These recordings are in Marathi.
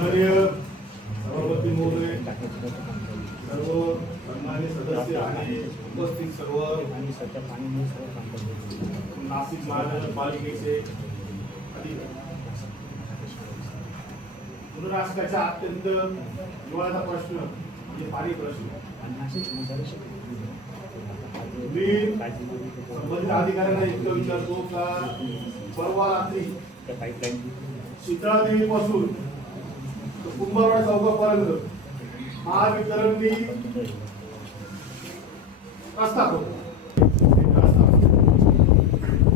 माननीय सभापती महोदय, सर्व सन्मानित सदस्य आणि उपस्थित सर्व नाशिक महानगरपालिकेचे अधिकारी, पुनर्वासनाचा अत्यंत जिव्हाळ्याचा प्रश्न म्हणजे पाणी प्रश्न. मी संबंधित अधिकाऱ्यांना इतकं विचारतो का परवा रात्री शीतळादेवीपासून कुंभारवाडा चौकापर्यंत महावितरणनी रस्ता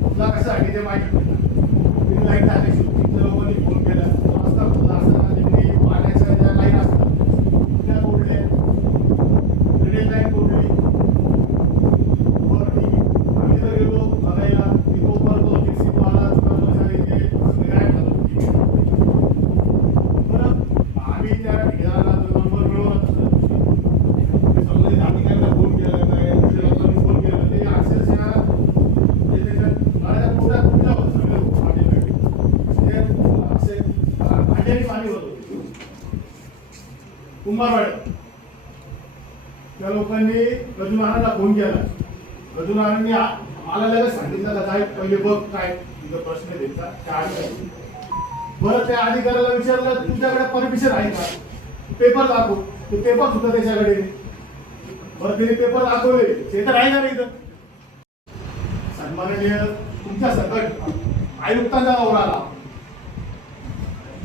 तुला कशासाठी ते माहिती लाईट टाकायची लोकांनी फोन केला रस्ता खोदला असताना पाण्याच्या ज्या लाईन असतात त्या तोडल्या, ड्रेनेज लाईन तोडली. आम्ही जर गेलो बघायला की तोपर्यंत वाला कर्मचारी काय आम्ही त्या ठिकाणाला नंबर मिळवला संबंधित अधिकाऱ्यांना फोन केला काय लोकांनी फोन केला ते अक्षरशः त्याच्या गाड्या मोठ्या कुठल्या होत सगळे भांड्याने पाणी होत होते कुंभारवाड्यात. त्या लोकांनी रजू महाराजला फोन केला. रजू महाराजांनी मला लगेच सांगितलं का काय पहिले बघ काय तुझा प्रश्न द्यायचा त्या अधिकारी. बरं त्या अधिकाऱ्याला विचारलं तुझ्याकडे परमिशन आहे का, पेपर दाखव. तो पेपर सुद्धा त्याच्याकडे. बरं त्याने पेपर दाखवले ते तर आहे का नाही. सन्माननीय तुमच्या सकट आयुक्तांचा दौरा आला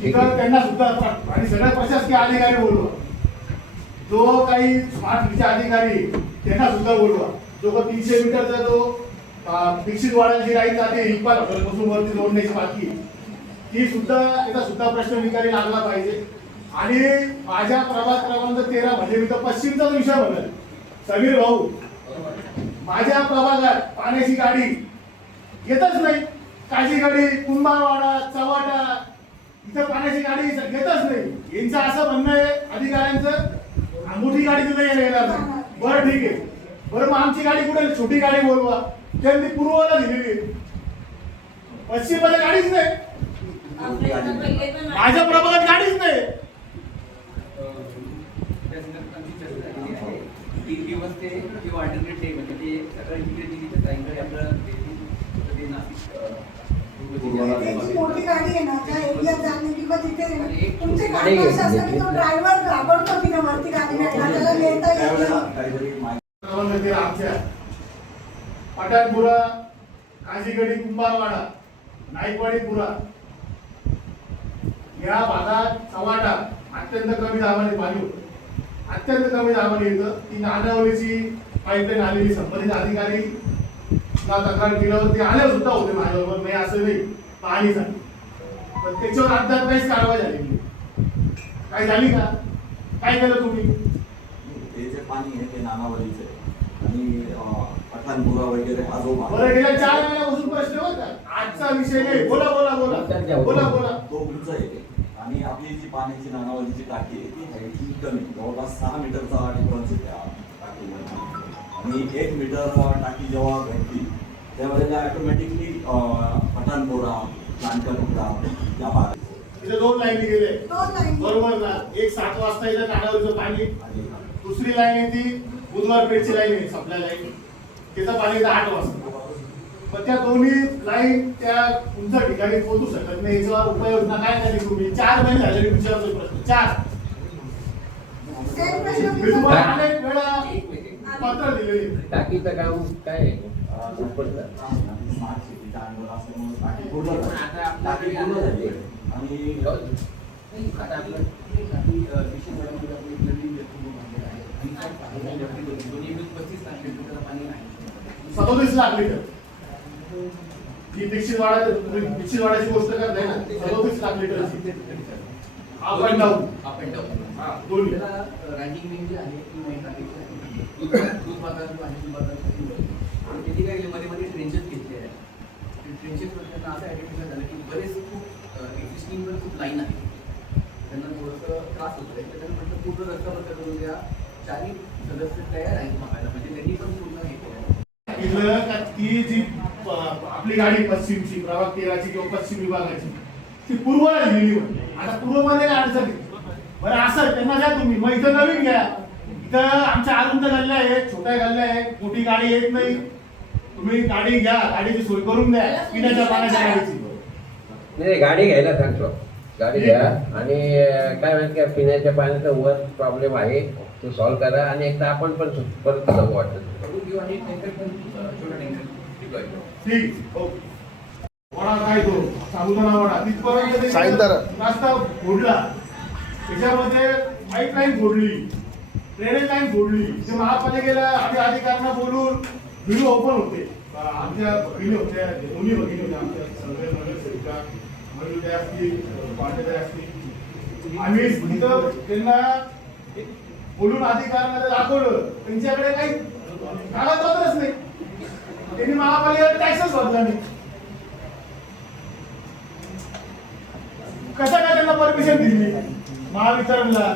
तिकडं त्यांना सुद्धा आणि सगळ्या प्रशासकीय अधिकारी बोलवा. जो काही स्मार्ट सिटीचे अधिकारी त्यांना सुद्धा बोलवा. जो 300 मीटरचा जो दीक्षित वाड्याची लाईन जाते हिपासून वरती जोडण्याची बाकी ती सुद्धा त्याचा सुद्धा प्रश्न विचारी लागला पाहिजे. आणि माझ्या प्रभाग क्रमांक 13 म्हणजे मी तर पश्चिमचा विषय म्हणत समीर भाऊ, माझ्या प्रभागात पाण्याची गाडी येतच नाही. काजी गाडी कुंभारवाडा चव्हाटा इथं पाण्याची गाडी येतच नाही. यांचं असं म्हणणं आहे अधिकाऱ्यांचं मोठी गाडी तिथे येणार नाही. बरं ठीक आहे. बरं मग आमची गाडी कुठे, छोटी गाडी बोलवा. त्यांनी पूर्वला दिलेली पश्चिम मध्ये गाडीच नाही. माझ्या प्रभागात गाडीच नाही. मोठी गाडी आहे ना त्या एरियात जाणे किंवा तिथे तुमचे काम असं असतं की तो ड्रायव्हर घाबरतो की वरती गाडी नाही त्याला नेता येत नाही. आमच्या पठाणपुरा, काजीगडी, कुंभारवाडा, नाईकवाडीपुरा या भागात चव्हाटा अत्यंत कमी दाबाने पाणी होतं. अत्यंत कमी दाबाने येतं. ती नानावलीची पाईपलाईन आलेली संबंधित अधिकारी तक्रार केल्यावर ते आले सुद्धा होते माझ्याबरोबर. नाही असं नाही पाणी झाली पण त्याच्यावर अद्याप काहीच कारवाई झाली नाही. काय झाली का, काय केलं तुम्ही. ते जे पाणी आहे ते नानावलीचे आणि पठाणपुरा वगैरे आजोबा बरं गेल्या 4 महिन्यापासून प्रश्न होता. आजचा विषय नाही. बोला बोला बोला बोला बोला. तो उंच येते आणि आपली जी पाण्याची नानावलीची टाकी आहे ती हाईटची कमी जवळपास 6 मीटरचा डिफरन्स आहे त्या टाकीमध्ये. आणि 1 मीटर टाकी जेव्हा घडली त्यावेळेला ऑटोमॅटिकली पठाणपुरा लांडकापुरा या भागात तिथे 2 लाईनी गेले बरोबर ना. एक 7 वाजता येतं नानावलीचं पाणी, दुसरी लाईन आहे ती बुधवार पेठची लाईन आहे सप्लाय लाईन, त्याचं पाणी येतं 8 वाजता. पण त्या दोन्ही लाईन त्या तुमच्या ठिकाणी पोहोचू शकत नाही. याच्यावर उपाययोजना काय झाली तुम्ही. 4 महिने झाले मी विचारतो प्रश्न. 4 मी तुम्हाला अनेक वेळा पत्र दिलेली. टाकीचं काम काय स्मार्ट सिटीचा अंडर असल्यामुळे टाकी पूर्ण झाली आणि आता आपलं 37 लाख लिटर ही दीक्षित वाड्याची गोष्ट करताय ना. 37 लाख लिटरची अप अँड डाऊन दोन्ही रँकिंग जी आहे ती नाही टाकायची दूध बाजार आणि बाजार किती काही मध्ये मध्ये ट्रेंचेस घेतले आहे. ट्रेंचेस करताना असं आयडेंटिफाय झालं की बरेच खूप एक्झिस्टिंगवर खूप लाईन आहे त्यांना थोडंसं त्रास होतो आहे. त्याच्यानं म्हटलं पूर्ण रस्ता बंद करून द्या. 4 सदस्य तयार आहेत मागायला म्हणजे त्यांनी पण पूर्ण हे केलं. ती जी आपली गाडी पश्चिमची प्रभाग 13ची किंवा पश्चिम विभागाची ती पूर्वला दिलेली होती. आता पूर्वमध्ये अडचण बरं असं त्यांना द्या तुम्ही, मग इथं नवीन घ्या. इथं आमच्या अरुंद गल्ल्या आहेत, छोट्या गल्ल्या आहेत, मोठी गाडी येत नाही. तुम्ही गाडी घ्या, गाडीची सोय करून द्या, पिण्याच्या पाण्याच्या गाडीची. नाही गाडी घ्यायला सांगतो, गाडी घ्या. आणि काय माहिती का, पिण्याच्या पाण्याचा वर प्रॉब्लेम आहे, तो सॉल्व्ह करा. आणि एकदा आपण पण परत जाऊ वाटतं. करून घेऊ आणि टँकर पण छोटा टँकर डिप्लॉय करू. ठीक, ओके. वडा काय तो साबुदाणा वडा तिथपर्यंत ते रस्ता फोडला, त्याच्यामध्ये पाईपलाईन फोडली, ड्रेनेज लाईन फोडली. ते महापालिकेला अधिकाऱ्यांना बोलून व्हिडिओ ओपन होते. आमच्या भगिनी होत्या, दोन्ही भगिनी होत्या आमच्या, सगळे नगरसेविका मयुरी असतील, पाटील असतील. आम्ही तिथं त्यांना बोलून अधिकाऱ्यांना दाखवलं, त्यांच्याकडे काही कागदपत्रच नाही. त्यांनी महापालिकेला टॅक्सच भरला नाही. कशा काय त्यांना परमिशन दिली महावितरणला?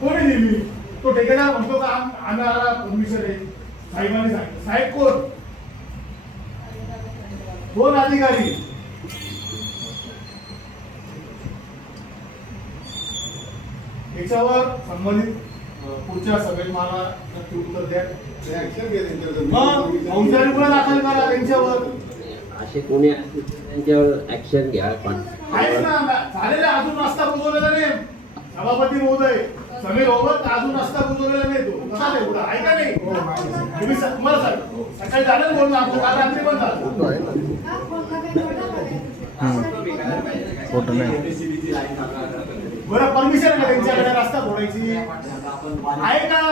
कोणी दिली? तो ठेकेदार म्हणतो का आम्हाला परमिशन आहे, साहेबांनी सांगितलं. साहेब कोण? दोन अधिकारी. याच्यावर संबंधित पुढच्या सभेत मला नक्की उत्तर द्या. मग फौजदारी गुन्हा दाखल करा त्यांच्यावर. असे कोणी असतील तर त्यांच्यावर ऍक्शन घ्या. पण आहेच ना, झालेला अजून रस्ता बुजवलेला नाही. सभापती महोदय समीर ओबत अजून रस्ता बुजवलेला नाही. तो कसा नाही एवढा आहे का नाही? तुम्ही तुम्हाला सांग, सकाळी झालं बोलणं आमचं, काल रात्री पण झालं. MSCBची लाईन टाका. बरं परमिशन आहे का त्यांच्याकडे रस्ता फोडायची? आपण पाणी आहे का?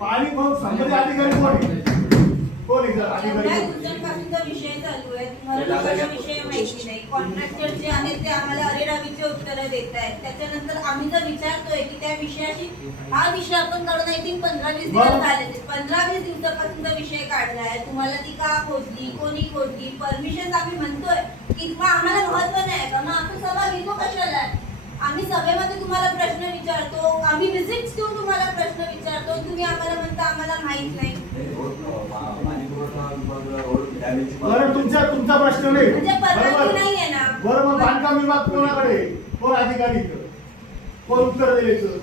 पाणी मग संबंधित अधिकारी कोण आहे? कोण आहे अधिकारी? एवढ्या दिवसांपासूनचा विषय चालू आहे, तुम्हाला लोकांना विषय माहिती नाही. कॉन्ट्रॅक्टर जे आहेत ते आम्हाला अरेरावीचे उत्तरं देत आहेत. त्याच्यानंतर आम्ही जर विचारतोय की त्या विषयाशी हा विषय आपण काढून आय थिंक 15-20 दिवस झाले. 15-20 दिवसापासूनचा विषय काढलाय. तुम्हाला ती का खोदली, कोणी खोदली, परमिशन आम्ही म्हणतोय की मग आम्हाला महत्व नाही का? मग आपण सभा घेतो कशाला? आम्ही सभेमध्ये तुम्हाला प्रश्न विचारतो, आम्ही विजिट्स देऊन तुम्हाला प्रश्न विचारतो, तुम्ही आम्हाला म्हणता आम्हाला माहित नाही. बरं तुमचा प्रश्न नाही. म्हणजे परवानगी नाहीये ना. बरं मग बांधकाम विभाग कोणाकडे? कोण अधिकारी? कोण उत्तर द्यायचं?